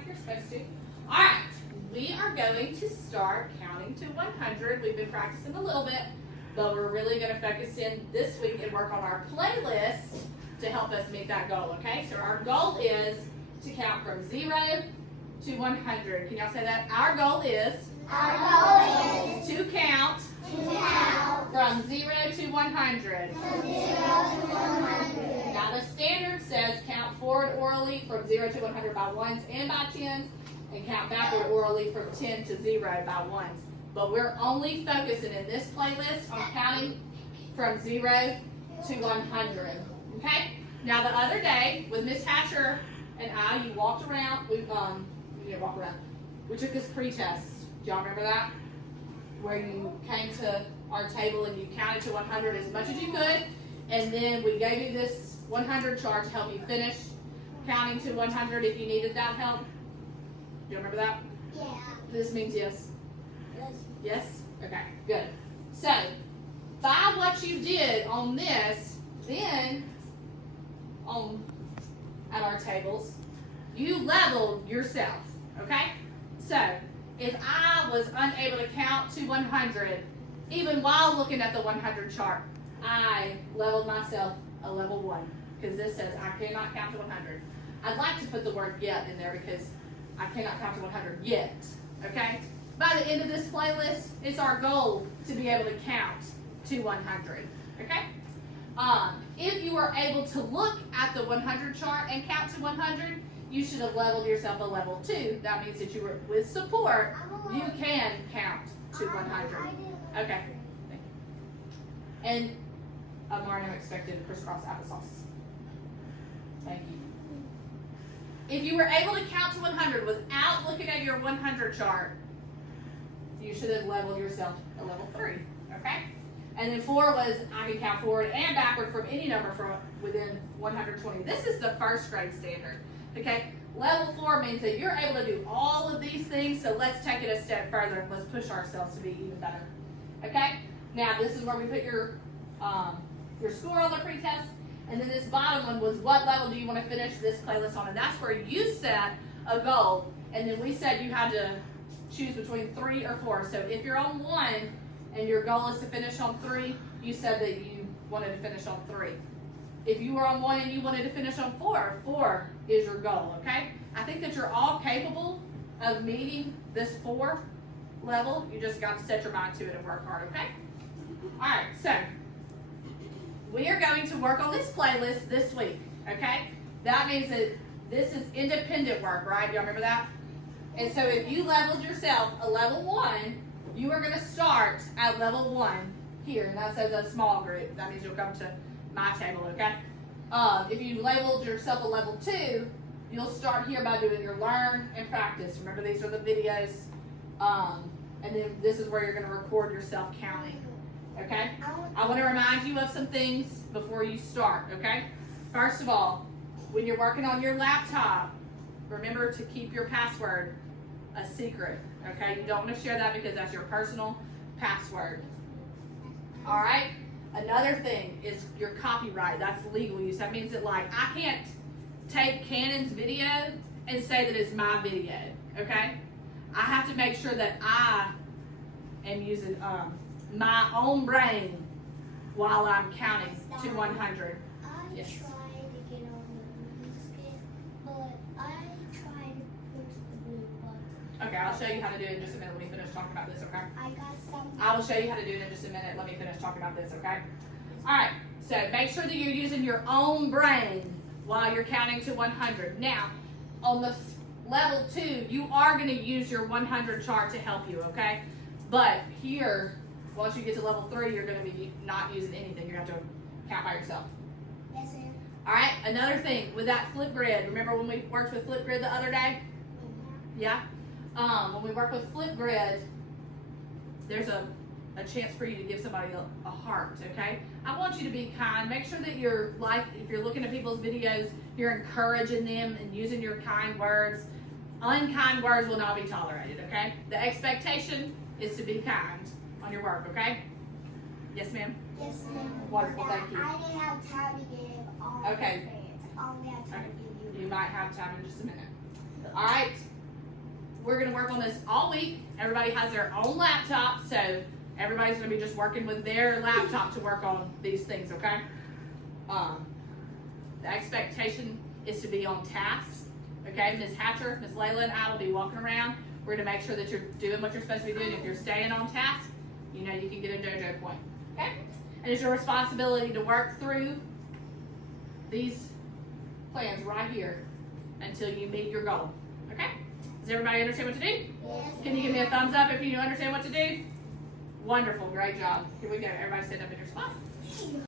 like you're supposed to. All right, we are going to start counting to 100. We've been practicing a little bit, but we're really going to focus in this week and work on our playlist to help us meet that goal, okay? So our goal is to count from 0 to 100. Can y'all say that? Our goal is to count from 0 to 100. Now the standard says count forward orally from 0 to 100 by ones and by tens, and count backward orally from 10 to 0 by ones. But we're only focusing in this playlist on counting from 0 to 100. Okay? Now the other day with Miss Hatcher and I, you walked around. We didn't walk around. We took this pre-test. Do y'all remember that? Where you came to our table and you counted to 100 as much as you could, and then we gave you this 100 chart to help you finish counting to 100 if you needed that help. Do you remember that? Yeah. This means yes. Yes. Yes? Okay, good. So, by what you did on this, then at our tables, you leveled yourself, okay? So, if I was unable to count to 100, even while looking at the 100 chart, I leveled myself a level 1, because this says I cannot count to 100. I'd like to put the word yet in there because I cannot count to 100 yet, okay? By the end of this playlist, it's our goal to be able to count to 100, okay? If you were able to look at the 100 chart and count to 100, you should have leveled yourself a level 2. That means that you were, with support, you can count to 100. Okay, thank you. And a Marno expected crisscross applesauce. Thank you. If you were able to count to 100 without looking at your 100 chart, you should have leveled yourself a level 3, okay? And then 4 was I can count forward and backward from any number from within 120. This is the first grade standard, okay? Level 4 means that you're able to do all of these things, so let's take it a step further and let's push ourselves to be even better, okay? Now this is where we put your score on the pretest, and then this bottom one was what level do you want to finish this playlist on, and that's where you set a goal, and then we said you had to choose between 3 or 4. So if you're on 1 and your goal is to finish on 3, you said that you wanted to finish on 3. If you were on 1 and you wanted to finish on 4, 4 is your goal, okay? I think that you're all capable of meeting this 4 level. You just got to set your mind to it and work hard, okay? All right, so we are going to work on this playlist this week, okay? That means that this is independent work, right? Y'all remember that? And so if you leveled yourself a level 1, you are going to start at level 1 here, and that says a small group. That means you'll come to my table, okay? If you labeled yourself a level 2, you'll start here by doing your learn and practice. Remember, these are the videos, and then this is where you're going to record yourself counting, okay? I want to remind you of some things before you start, okay? First of all, when you're working on your laptop, remember to keep your password a secret, okay? You don't want to share that because that's your personal password. All right? Another thing is your copyright. That's legal use. That means that, like, I can't take Canon's video and say that it's my video, okay? I have to make sure that I am using my own brain while I'm counting to 100. Yes. I tried to get on the blue screen, but I tried to push the blue button. Okay, I'll show you how to do it in just a minute. Let me finish talking about this, okay? I got some. I will show you how to do it in just a minute. Let me finish talking about this, okay? All right, so make sure that you're using your own brain while you're counting to 100. Now, on the level 2, you are going to use your 100 chart to help you, okay? But here, once you get to level 3, you're going to be not using anything. You're going to have to count by yourself. Yes, sir. All right, another thing with that flip grid. Remember when we worked with flip grid the other day? Yeah? When we work with flip grid, there's a chance for you to give somebody a heart, okay? I want you to be kind. Make sure that you're, like, if you're looking at people's videos, you're encouraging them and using your kind words. Unkind words will not be tolerated, okay? The expectation is to be kind on your work, okay? Yes, ma'am? Yes, ma'am. Wonderful, thank you. I didn't have time to give all Okay. my friends. I only had time to give you. You might have time in just a minute. All right, We're going to work on this all week. Everybody has their own laptop, so everybody's going to be just working with their laptop to work on these things, okay? The expectation is to be on task, okay? Ms. Hatcher, Ms. Layla, and I will be walking around. We're going to make sure that you're doing what you're supposed to be doing. If you're staying on task, you know you can get a dojo point, okay? And it's your responsibility to work through these plans right here until you meet your goal, okay? Does everybody understand what to do? Yes. Can you give me a thumbs up if you understand what to do? Wonderful, great job. Here we go. Everybody stand up in your spot.